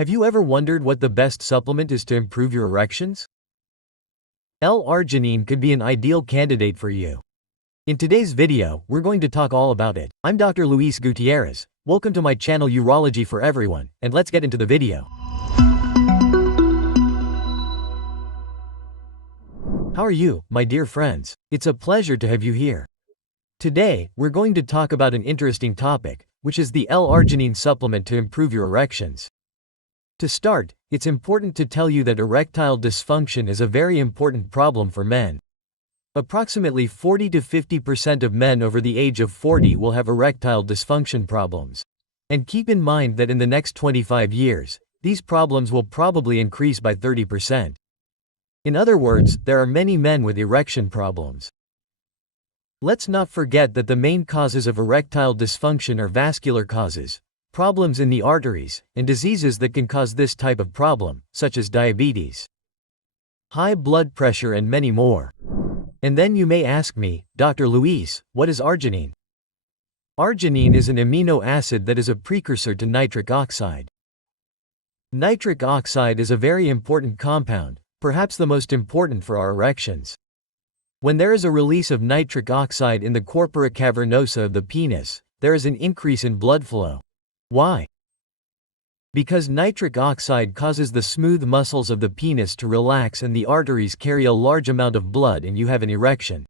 Have you ever wondered what the best supplement is to improve your erections? L-arginine could be an ideal candidate for you. In today's video, we're going to talk all about it. I'm Dr. Luis Gutierrez. Welcome to my channel Urology for Everyone, and let's get into the video. How are you, my dear friends? It's a pleasure to have you here. Today, we're going to talk about an interesting topic, which is the L-arginine supplement to improve your erections. To start, it's important to tell you that erectile dysfunction is a very important problem for men. Approximately 40 to 50% of men over the age of 40 will have erectile dysfunction problems. And keep in mind that in the next 25 years, these problems will probably increase by 30%. In other words, there are many men with erection problems. Let's not forget that the main causes of erectile dysfunction are vascular causes, problems in the arteries, and diseases that can cause this type of problem, such as diabetes, high blood pressure, and many more. And then you may ask me, Dr. Luis, what is arginine? Arginine is an amino acid that is a precursor to nitric oxide. Nitric oxide is a very important compound, perhaps the most important for our erections. When there is a release of nitric oxide in the corpora cavernosa of the penis, there is an increase in blood flow. Why? Because nitric oxide causes the smooth muscles of the penis to relax and the arteries carry a large amount of blood and you have an erection.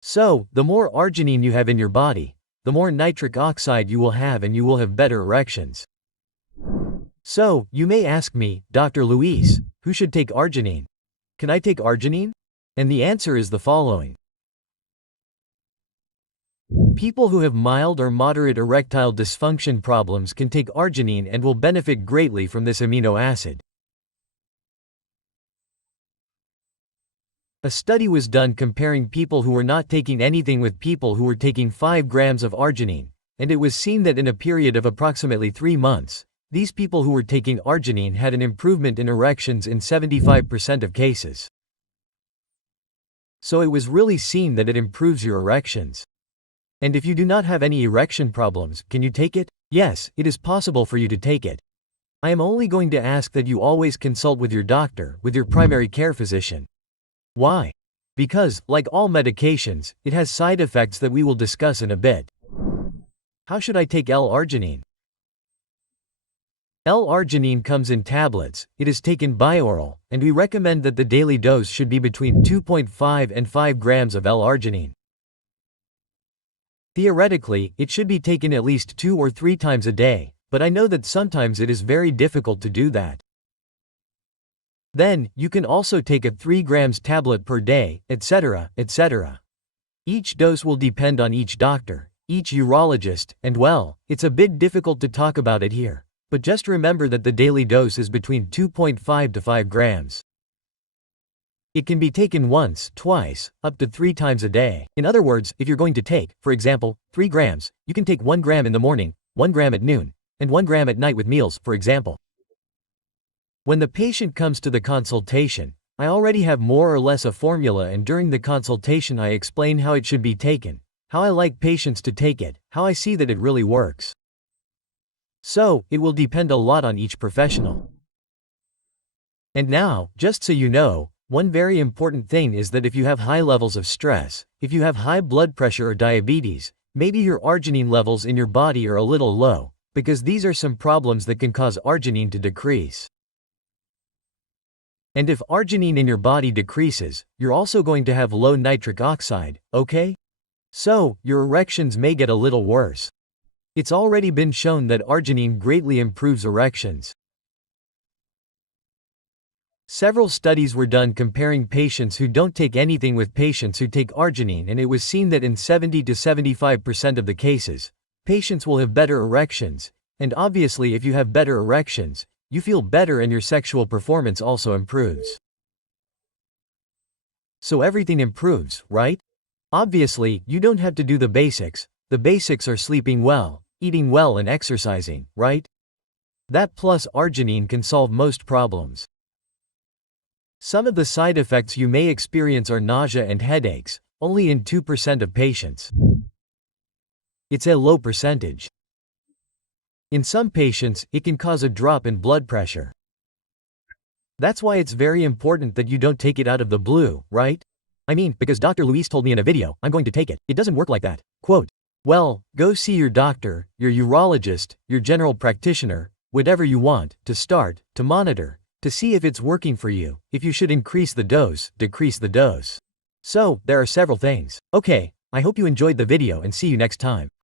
So, the more arginine you have in your body, the more nitric oxide you will have and you will have better erections. So, you may ask me, Dr. Luis, who should take arginine? Can I take arginine? And the answer is the following. People who have mild or moderate erectile dysfunction problems can take arginine and will benefit greatly from this amino acid. A study was done comparing people who were not taking anything with people who were taking 5 grams of arginine, and it was seen that in a period of approximately 3 months, these people who were taking arginine had an improvement in erections in 75% of cases. So it was really seen that it improves your erections. And if you do not have any erection problems, can you take it? Yes, it is possible for you to take it. I am only going to ask that you always consult with your doctor, with your primary care physician. Why? Because, like all medications, it has side effects that we will discuss in a bit. How should I take L-arginine? L-arginine comes in tablets, it is taken bioral, and we recommend that the daily dose should be between 2.5 and 5 grams of L-arginine. Theoretically, it should be taken at least 2 or 3 times a day, but I know that sometimes it is very difficult to do that. Then, you can also take a 3 grams tablet per day, etc., etc. Each dose will depend on each doctor, each urologist, and well, it's a bit difficult to talk about it here. But just remember that the daily dose is between 2.5 to 5 grams. It can be taken once, twice, up to 3 times a day. In other words, if you're going to take, for example, 3 grams, you can take 1 gram in the morning, 1 gram at noon, and 1 gram at night with meals, for example. When the patient comes to the consultation, I already have more or less a formula, and during the consultation I explain how it should be taken, how I like patients to take it, how I see that it really works. So, it will depend a lot on each professional. And now, just so you know, one very important thing is that if you have high levels of stress, if you have high blood pressure or diabetes, maybe your arginine levels in your body are a little low, because these are some problems that can cause arginine to decrease. And if arginine in your body decreases, you're also going to have low nitric oxide, okay? So, your erections may get a little worse. It's already been shown that arginine greatly improves erections. Several studies were done comparing patients who don't take anything with patients who take arginine, and it was seen that in 70 to 75% of the cases, patients will have better erections, and obviously if you have better erections, you feel better and your sexual performance also improves. So everything improves, right? Obviously, you don't have to do the basics. The basics are sleeping well, eating well, and exercising, right? That plus arginine can solve most problems. Some of the side effects you may experience are nausea and headaches, only in 2% of patients. It's a low percentage. In some patients, it can cause a drop in blood pressure. That's why it's very important that you don't take it out of the blue, right? I mean, because Dr. Luis told me in a video, I'm going to take it. It doesn't work like that. Quote, well, go see your doctor, your urologist, your general practitioner, whatever you want, to start, to monitor, to see if it's working for you, if you should increase the dose, decrease the dose. So, there are several things. Okay, I hope you enjoyed the video and see you next time.